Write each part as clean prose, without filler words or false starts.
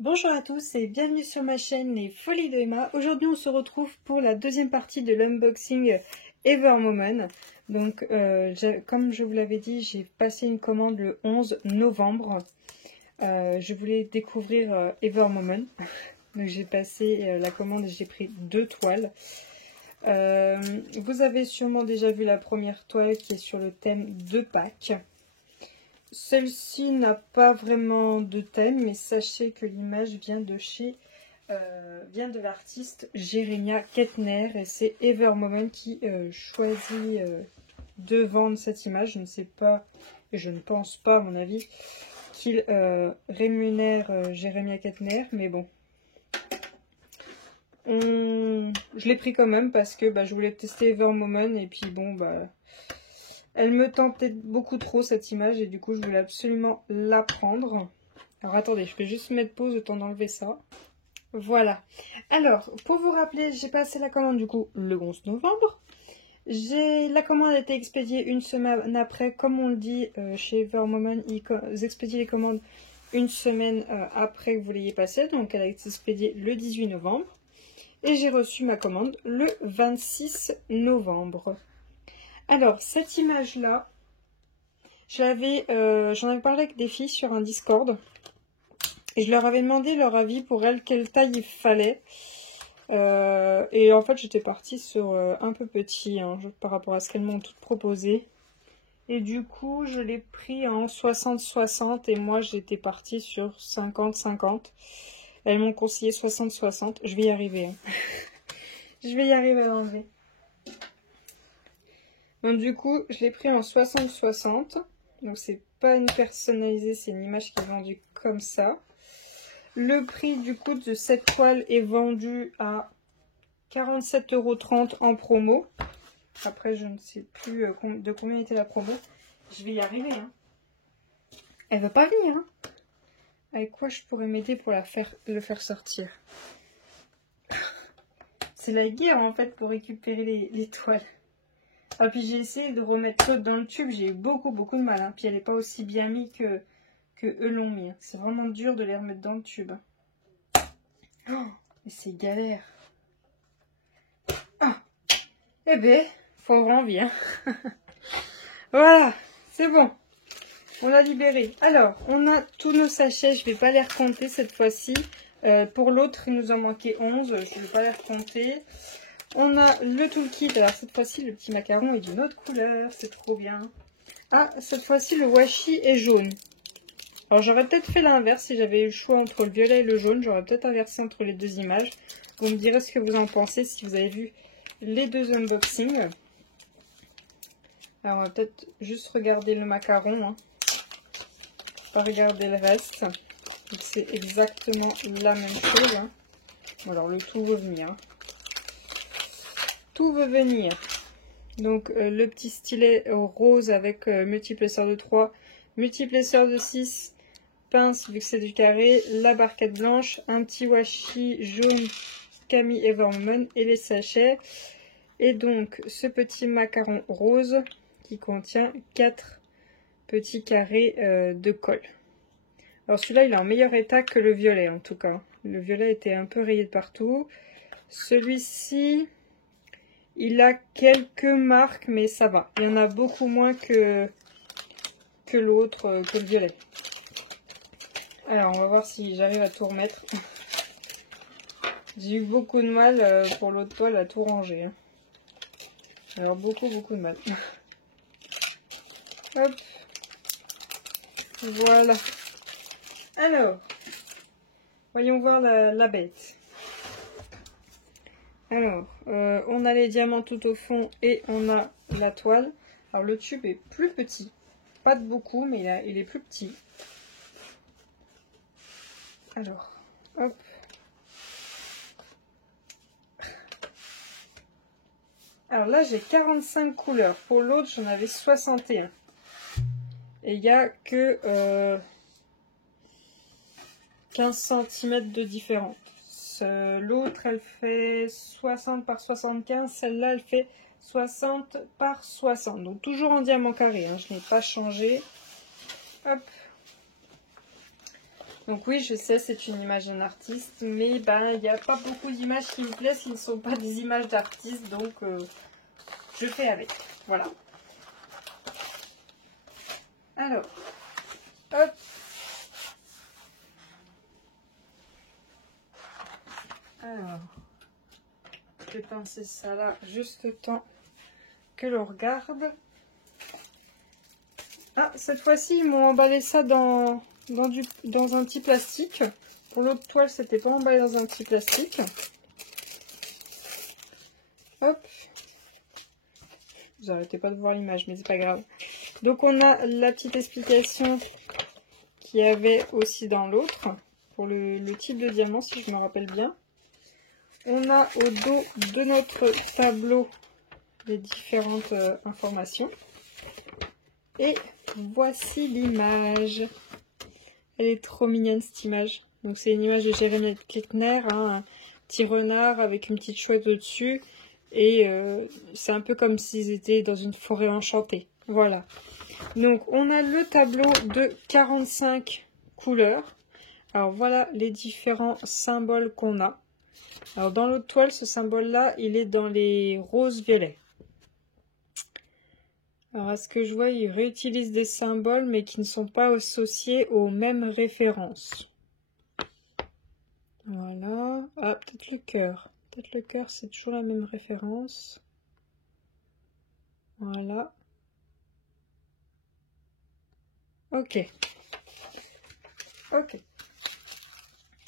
Bonjour à tous et bienvenue sur ma chaîne Les Folies de Emma. Aujourd'hui on se retrouve pour la deuxième partie de l'unboxing Evermomen. Donc comme je vous l'avais dit, j'ai passé une commande le 11 novembre. Je voulais découvrir Evermomen. Donc j'ai passé la commande et j'ai pris 2 toiles. Vous avez sûrement déjà vu la première toile qui est sur le thème de Pâques. Celle-ci n'a pas vraiment de thème, mais sachez que l'image vient de l'artiste Jeremiah Kettner et c'est Evermomen qui choisit de vendre cette image. Je ne sais pas, et je ne pense pas à mon avis, qu'il rémunère Jeremiah Kettner, mais bon. Je l'ai pris quand même parce que je voulais tester Evermomen et puis bon elle me tentait beaucoup trop cette image et du coup je voulais absolument la prendre. Alors attendez, je vais juste mettre pause le temps d'enlever ça. Voilà. Alors, pour vous rappeler, j'ai passé la commande du coup le 11 novembre. La commande a été expédiée une semaine après. Comme on le dit chez Evermomen, ils expédient les commandes une semaine après que vous l'ayez passée. Donc elle a été expédiée le 18 novembre. Et j'ai reçu ma commande le 26 novembre. Alors, cette image-là, j'en avais parlé avec des filles sur un Discord. Et je leur avais demandé leur avis pour elles, quelle taille il fallait. Et en fait, j'étais partie sur un peu petit par rapport à ce qu'elles m'ont toutes proposé. Et du coup, je l'ai pris en 60-60 et moi, j'étais partie sur 50-50. Elles m'ont conseillé 60-60. Je vais y arriver. Je vais y arriver à l'enlever. Donc du coup, je l'ai pris en 60-60. Donc c'est pas une personnalisée, c'est une image qui est vendue comme ça. Le prix du coup de cette toile est vendu à 47,30 € en promo. Après, je ne sais plus de combien était la promo. Je vais y arriver. Elle veut pas venir. Avec quoi je pourrais m'aider pour le faire sortir? C'est la guerre en fait pour récupérer les toiles. Ah, puis j'ai essayé de remettre l'autre dans le tube, j'ai eu beaucoup de mal. Puis elle n'est pas aussi bien mise que eux l'ont mis. C'est vraiment dur de les remettre dans le tube. Oh, mais c'est galère. Ah, eh ben, faut avoir envie. Voilà, c'est bon. On l'a libéré. Alors, on a tous nos sachets, je ne vais pas les recompter cette fois-ci. Pour l'autre, il nous en manquait 11, je ne vais pas les recompter. On a le toolkit, alors cette fois-ci le petit macaron est d'une autre couleur, c'est trop bien. Ah, cette fois-ci le washi est jaune. Alors j'aurais peut-être fait l'inverse si j'avais eu le choix entre le violet et le jaune, j'aurais peut-être inversé entre les deux images. Vous me direz ce que vous en pensez si vous avez vu les deux unboxings. Alors on va peut-être juste regarder le macaron, pas regarder le reste. C'est exactement la même chose. Bon, alors le tout veut venir. Tout veut venir. Donc le petit stylet rose avec multiplesseur de 3, multiplesseur de 6, pince vu que c'est du carré, la barquette blanche, un petit washi jaune Camille Evermomen et les sachets. Et donc ce petit macaron rose qui contient 4 petits carrés de colle. Alors celui-là il est en meilleur état que le violet en tout cas. Le violet était un peu rayé de partout. Celui-ci... il a quelques marques, mais ça va. Il y en a beaucoup moins que l'autre, que le violet. Alors, on va voir si j'arrive à tout remettre. J'ai eu beaucoup de mal pour l'autre toile à tout ranger. Alors, beaucoup de mal. Hop. Voilà. Alors, voyons voir la bête. Alors, on a les diamants tout au fond et on a la toile. Alors, le tube est plus petit. Pas de beaucoup, mais il est plus petit. Alors, hop. Alors là, j'ai 45 couleurs. Pour l'autre, j'en avais 61. Et il n'y a que 15 cm de différence. L'autre, elle fait 60 par 75. Celle-là, elle fait 60 par 60. Donc toujours en diamant carré. Je n'ai pas changé. Hop. Donc oui, je sais, c'est une image d'un artiste, mais ben il n'y a pas beaucoup d'images qui me plaisent qui ne sont pas des images d'artistes, donc je fais avec. Voilà. Alors, hop. Alors, je vais pincer ça là, juste le temps que l'on regarde. Ah, cette fois-ci, ils m'ont emballé ça dans un petit plastique. Pour l'autre toile, c'était pas emballé dans un petit plastique. Hop. Vous arrêtez pas de voir l'image, mais c'est pas grave. Donc, on a la petite explication qu'il y avait aussi dans l'autre. Pour le type de diamant, si je me rappelle bien. On a au dos de notre tableau les différentes informations. Et voici l'image. Elle est trop mignonne cette image. Donc c'est une image de Jérémy Kleckner, hein, un petit renard avec une petite chouette au-dessus. Et c'est un peu comme s'ils étaient dans une forêt enchantée. Voilà. Donc on a le tableau de 45 couleurs. Alors voilà les différents symboles qu'on a. Alors dans l'autre toile, ce symbole-là, il est dans les roses violets. Alors à ce que je vois, ils réutilisent des symboles, mais qui ne sont pas associés aux mêmes références. Voilà. Ah, peut-être le cœur. Peut-être le cœur, c'est toujours la même référence. Voilà. Ok. Ok.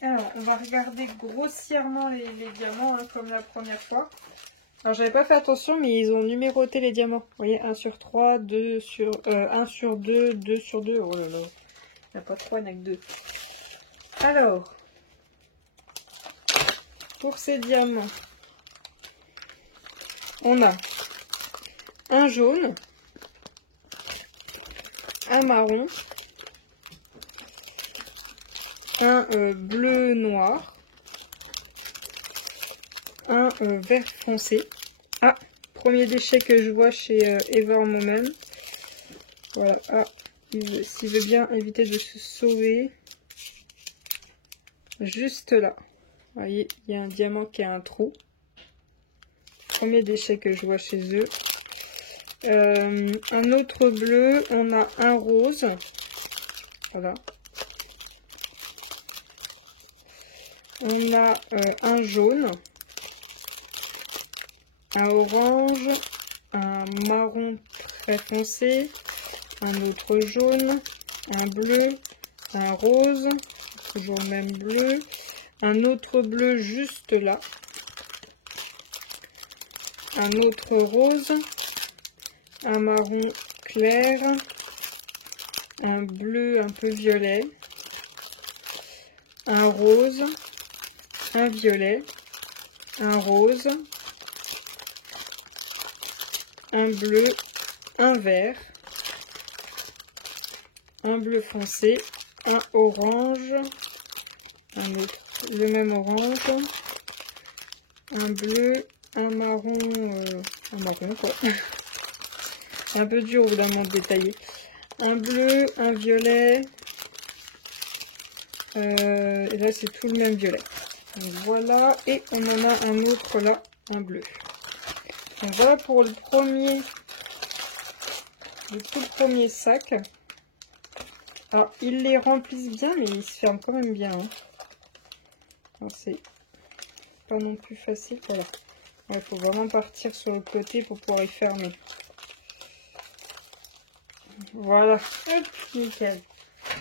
Alors, on va regarder grossièrement les diamants, hein, comme la première fois. Alors, j'avais pas fait attention, mais ils ont numéroté les diamants. Vous voyez, 1 sur 3, 1 sur 2, 2 sur 2. Oh là là. Il n'y a pas 3, il n'y a que 2. Alors, pour ces diamants, on a un jaune, un marron, un bleu noir, un vert foncé. Ah, premier déchet que je vois chez Ever Moment. Voilà, ah, s'il veut bien éviter de se sauver. Juste là. Vous voyez, il y a un diamant qui a un trou. Premier déchet que je vois chez eux. Un autre bleu, on a un rose. Voilà. On a un jaune, un orange, un marron très foncé, un autre jaune, un bleu, un rose, toujours le même bleu, un autre bleu juste là, un autre rose, un marron clair, un bleu un peu violet, un rose, un violet, un rose, un bleu, un vert, un bleu foncé, un orange, un autre, le même orange, un bleu, un marron quoi. Un peu dur au bout d'un moment de détailler. Un bleu, un violet, et là c'est tout le même violet. Donc voilà, et on en a un autre là, un bleu. Donc voilà pour le tout premier sac. Alors ils les remplissent bien, mais ils se ferment quand même bien. Hein. Alors c'est pas non plus facile. Voilà. Il faut vraiment partir sur le côté pour pouvoir y fermer. Voilà, hop, nickel.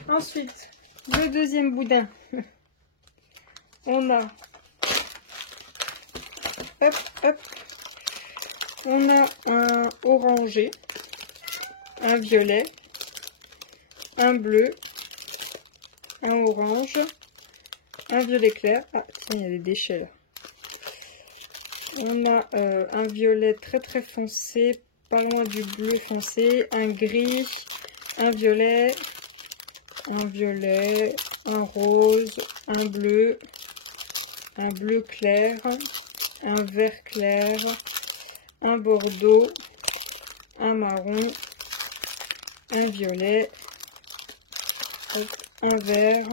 Ensuite, le deuxième boudin. On a, hop, hop, on a un orangé, un violet, un bleu, un orange, un violet clair. Ah, tiens, il y a des déchets là. On a un violet très très foncé, pas loin du bleu foncé, un gris, un violet, un rose, un bleu clair, un vert clair, un bordeaux, un marron, un violet, un vert,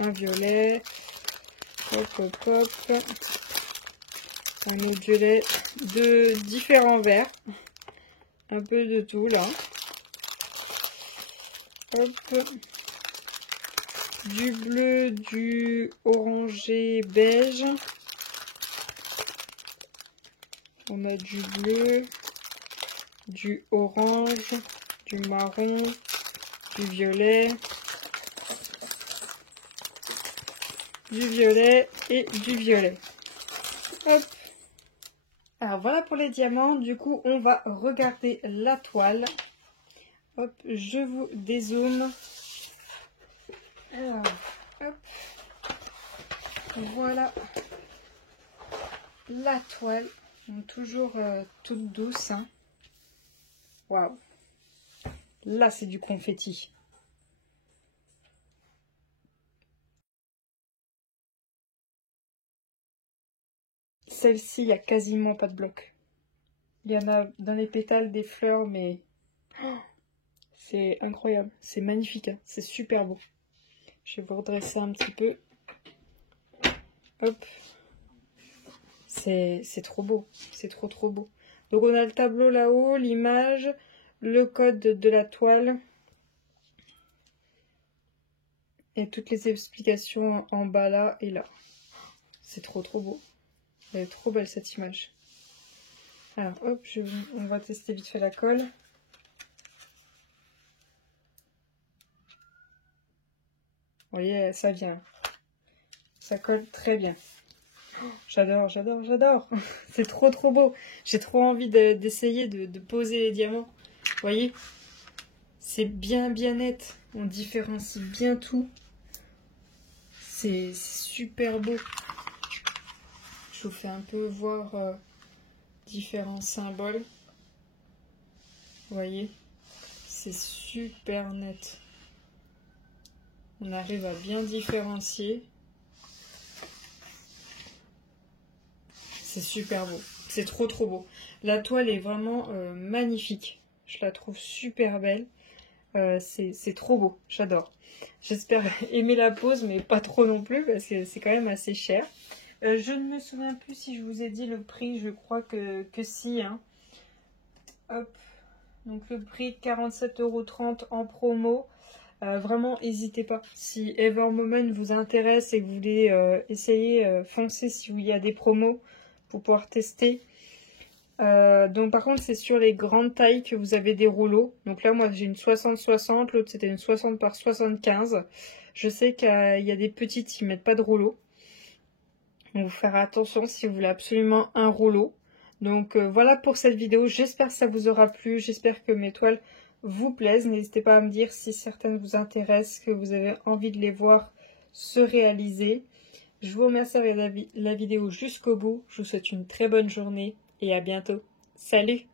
un violet. Hop, hop, hop. Un autre violet de différents verts. Un peu de tout là. Hop. Du bleu, du orangé beige. On a du bleu, du orange, du marron, du violet et du violet. Hop. Alors voilà pour les diamants. Du coup, on va regarder la toile. Hop, je vous dézoome. Alors, hop. Voilà la toile. Donc, toujours toute douce. Hein. Waouh. Là, c'est du confetti. Celle-ci, il n'y a quasiment pas de bloc. Il y en a dans les pétales des fleurs, mais c'est incroyable. C'est magnifique. Hein. C'est super beau. Je vais vous redresser un petit peu. Hop. C'est trop beau. C'est trop beau. Donc, on a le tableau là-haut, l'image, le code de la toile. Et toutes les explications en bas là et là. C'est trop beau. Elle est trop belle cette image. Alors hop, on va tester vite fait la colle. Vous voyez, ça vient. Ça colle très bien. J'adore. C'est trop beau. J'ai trop envie d'essayer de poser les diamants. Vous voyez, c'est bien net. On différencie bien tout. C'est super beau. Je vous fais un peu voir différents symboles. Vous voyez, c'est super net. On arrive à bien différencier. C'est super beau. C'est trop beau. La toile est vraiment magnifique. Je la trouve super belle. C'est trop beau. J'adore. J'espère aimer la pose, mais pas trop non plus, parce que c'est quand même assez cher. Je ne me souviens plus si je vous ai dit le prix. Je crois que si. Hein. Hop. Donc le prix 47,30 € en promo. Vraiment, n'hésitez pas. Si Evermoment vous intéresse et que vous voulez essayer, foncez si il y a des promos pour pouvoir tester. Donc par contre, c'est sur les grandes tailles que vous avez des rouleaux. Donc là, moi, j'ai une 60-60. L'autre, c'était une 60 par 75. Je sais qu'il y a des petites, ils mettent pas de rouleau. Donc, vous faire attention si vous voulez absolument un rouleau. Donc voilà pour cette vidéo. J'espère que ça vous aura plu. J'espère que mes toiles vous plaisent. N'hésitez pas à me dire si certaines vous intéressent, que vous avez envie de les voir se réaliser. Je vous remercie d'avoir regardé la vidéo jusqu'au bout. Je vous souhaite une très bonne journée et à bientôt. Salut!